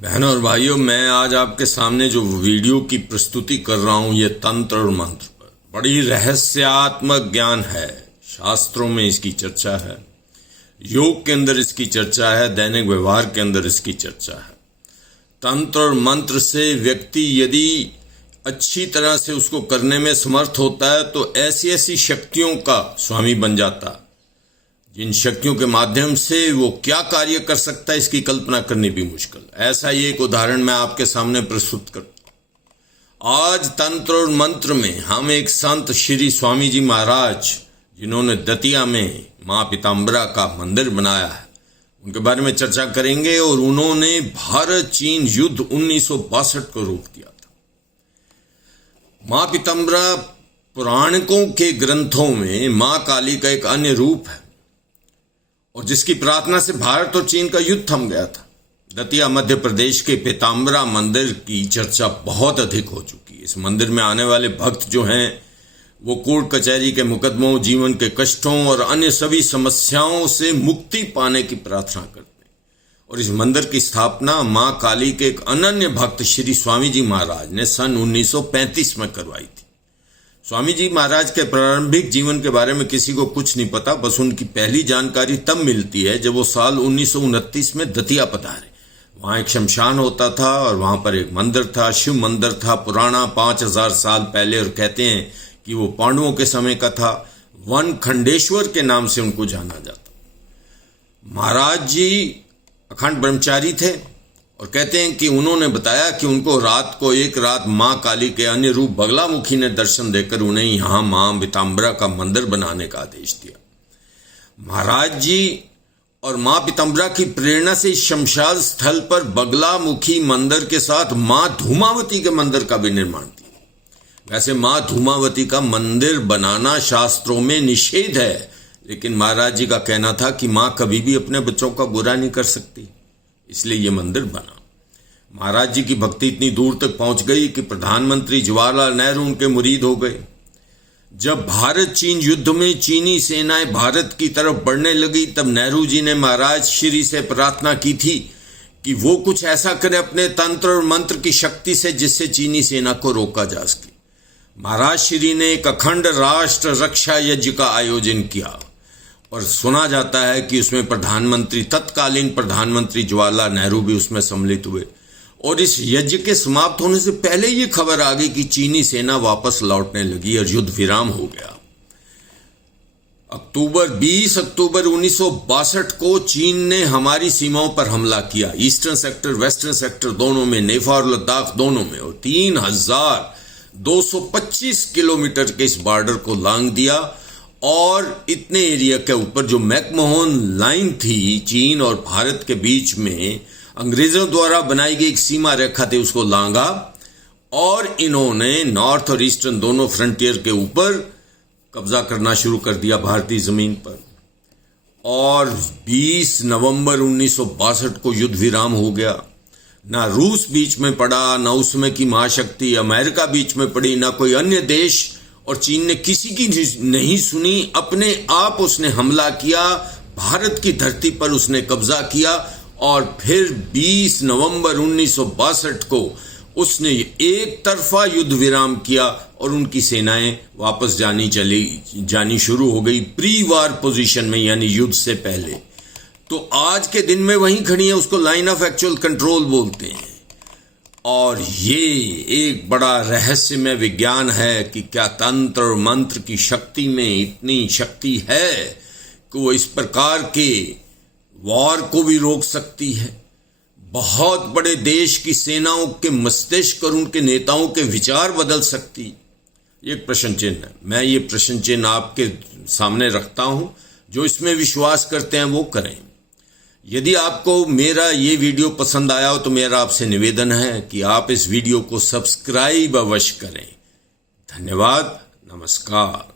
बहनों और भाइयों, मैं आज आपके सामने जो वीडियो की प्रस्तुति कर रहा हूं ये तंत्र और मंत्र पर बड़ी रहस्यात्मक ज्ञान है। शास्त्रों में इसकी चर्चा है, योग के अंदर इसकी चर्चा है, दैनिक व्यवहार के अंदर इसकी चर्चा है। तंत्र और मंत्र से व्यक्ति यदि अच्छी तरह से उसको करने में समर्थ होता है तो ऐसी ऐसी शक्तियों का स्वामी बन जाता, जिन शक्तियों के माध्यम से वो क्या कार्य कर सकता है इसकी कल्पना करनी भी मुश्किल। ऐसा ही एक उदाहरण मैं आपके सामने प्रस्तुत करता हूं। आज तंत्र और मंत्र में हम एक संत श्री स्वामी जी महाराज, जिन्होंने दतिया में मां पीताम्बरा का मंदिर बनाया है, उनके बारे में चर्चा करेंगे। और उन्होंने भारत चीन युद्ध 1962 को रोक दिया था। मां पीताम्बरा पुराणों के ग्रंथों में मां काली का एक अन्य रूप है और जिसकी प्रार्थना से भारत और चीन का युद्ध थम गया था। दतिया मध्य प्रदेश के पीताम्बरा मंदिर की चर्चा बहुत अधिक हो चुकी है। इस मंदिर में आने वाले भक्त जो हैं वो कोर्ट कचहरी के मुकदमों, जीवन के कष्टों और अन्य सभी समस्याओं से मुक्ति पाने की प्रार्थना करते हैं। और इस मंदिर की स्थापना मां काली के एक अनन्य भक्त श्री स्वामी जी महाराज ने सन 1935 में करवाई थी। स्वामी जी महाराज के प्रारंभिक जीवन के बारे में किसी को कुछ नहीं पता, बस उनकी पहली जानकारी तब मिलती है जब वो साल 1929 में दतिया पधारे। वहाँ एक शमशान होता था और वहाँ पर एक मंदिर था, शिव मंदिर था, पुराना 5000 साल पहले, और कहते हैं कि वो पांडवों के समय का था। वन खंडेश्वर के नाम से उनको जाना जाता। महाराज जी अखंड ब्रह्मचारी थे और कहते हैं कि उन्होंने बताया कि उनको रात को एक रात मां काली के अन्य रूप बगलामुखी ने दर्शन देकर उन्हें यहां मां पीताम्बरा का मंदिर बनाने का आदेश दिया। महाराज जी और मां पीताम्बरा की प्रेरणा से इस शमशान स्थल पर बगलामुखी मंदिर के साथ मां धूमावती के मंदिर का भी निर्माण किया। वैसे मां धूमावती का मंदिर बनाना शास्त्रों में निषेध है, लेकिन महाराज जी का कहना था कि मां कभी भी अपने बच्चों का बुरा नहीं कर सकती, इसलिए ये मंदिर बना। महाराज जी की भक्ति इतनी दूर तक पहुंच गई कि प्रधानमंत्री जवाहरलाल नेहरू उनके मुरीद हो गए। जब भारत चीन युद्ध में चीनी सेनाएं भारत की तरफ बढ़ने लगी, तब नेहरू जी ने महाराज श्री से प्रार्थना की थी कि वो कुछ ऐसा करे अपने तंत्र और मंत्र की शक्ति से जिससे चीनी सेना को रोका जा सके। महाराज श्री ने एक अखंड राष्ट्र रक्षा यज्ञ का आयोजन किया और सुना जाता है कि उसमें तत्कालीन प्रधानमंत्री जवाहरलाल नेहरू भी उसमें सम्मिलित हुए। और इस यज्ञ के समाप्त होने से पहले ये खबर आ गई कि चीनी सेना वापस लौटने लगी और युद्ध विराम हो गया। 20 अक्टूबर 1962 को चीन ने हमारी सीमाओं पर हमला किया। ईस्टर्न सेक्टर, वेस्टर्न सेक्टर दोनों में, नेफा और लद्दाख दोनों में, और 3225 किलोमीटर के इस बॉर्डर को लांघ दिया। और इतने एरिया के ऊपर जो मैकमोहन लाइन थी चीन और भारत के बीच में, अंग्रेजों द्वारा बनाई गई एक सीमा रेखा थी, उसको लांघा और इन्होंने नॉर्थ और ईस्टर्न दोनों फ्रंटियर के ऊपर कब्जा करना शुरू कर दिया भारतीय जमीन पर। और 20 नवंबर 1962 को युद्ध विराम हो गया। ना रूस बीच में पड़ा, ना उसमें की महाशक्ति अमेरिका बीच में पड़ी, ना कोई अन्य देश, और चीन ने किसी की नहीं सुनी। अपने आप उसने हमला किया, भारत की धरती पर उसने कब्जा किया और फिर 20 नवंबर 1962 को उसने एक तरफा युद्ध विराम किया और उनकी सेनाएं वापस जानी शुरू हो गई प्री वार पोजीशन में, यानी युद्ध से पहले। तो आज के दिन में वहीं खड़ी है, उसको लाइन ऑफ एक्चुअल कंट्रोल बोलते हैं। और ये एक बड़ा रहस्यमय विज्ञान है कि क्या तंत्र और मंत्र की शक्ति में इतनी शक्ति है कि वो इस प्रकार के वॉर को भी रोक सकती है। बहुत बड़े देश की सेनाओं के मस्तिष्क और उनके नेताओं के विचार बदल सकती। ये एक प्रश्न चिन्ह है। मैं ये प्रश्न चिन्ह आपके सामने रखता हूं। जो इसमें विश्वास करते हैं वो करें। यदि आपको मेरा ये वीडियो पसंद आया हो तो मेरा आपसे निवेदन है कि आप इस वीडियो को सब्सक्राइब अवश्य करें। धन्यवाद। नमस्कार।